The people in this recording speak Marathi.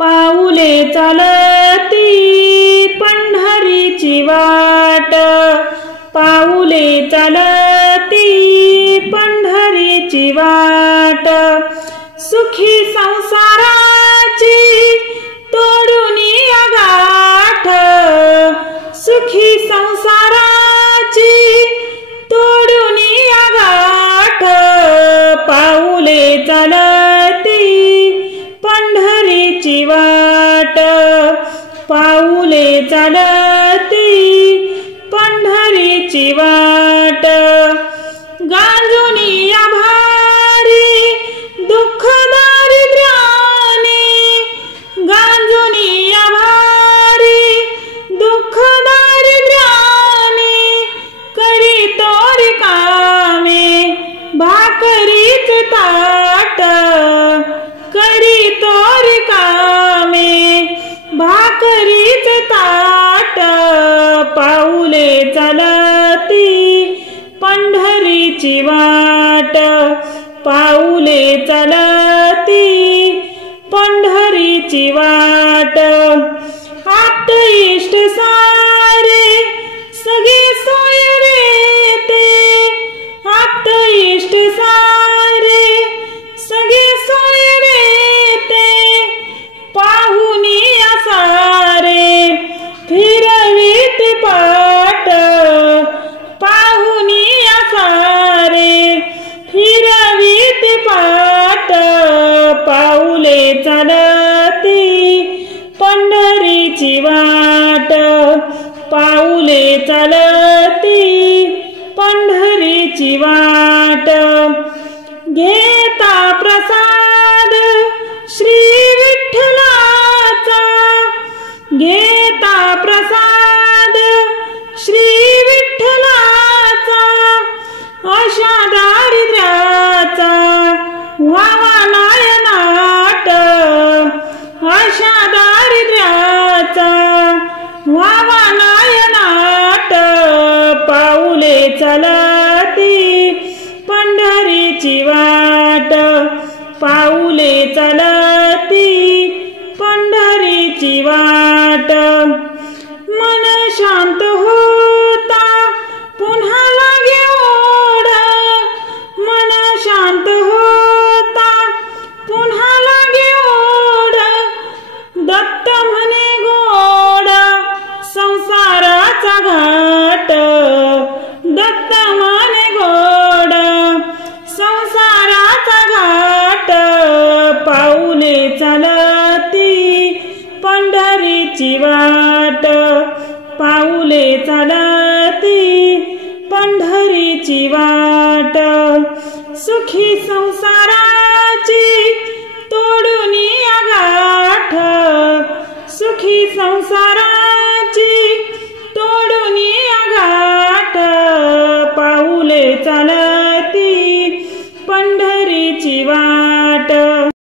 पाऊले चालती पंढरीची वाट, पाऊले चालती पंढरीची वाट, सुखी संसाराची तोडूनी गाठ, सुखी संसाराची तोडूनी गाठ, पाऊले चालती पंढरीची वाट, पाऊले चालती पंढरीची वाट, गांजुनी या भारी दुःख दारिद्र्याने, गांजुनी या भारी दुःख दारिद्र्याने, करी तोरी कामे भाकरीच ताट, करी तोरी कामे भाकरीच ताट, पाऊले चालती पंढरीची वाट, पाऊले चालती पंढरीची वाट, आप्त इष्ट सारे सगळे सोय रे ते, आप्त इष्ट सारे सगळे सोय रे ते, पाहुनी सारे फिरवीत पाट, पाहुनी सारे फिरवीत पाट, पाऊले चालती पंढरीची वाट, पाऊले चालती पंढरीची वाट, घेता प्रसाद श्री विठ्ठलाचा, घेता प्रसाद श्री विठ्ठलाचा, अशा दारिद्र्याचा व्हावा नायनाट, अशा दारिद्र्याचा व्हावा नायनाट, पाऊले चालती पंढरीची वाट, पाऊले चालती पंढरीची वाट, मन शांत होता पुन्हा लागे ओढ, मन शांत होता पुन्हा लागे ओढ, दत्त म्हणे गोड संसाराचा घाट, दत्त म्हणे गोड संसाराचा घाट, पाऊले चालती पंढरीची वाट, पाऊले चालती पंढरीची वाट, सुखी संसाराची तोडूनी गाठ, सुखी संसार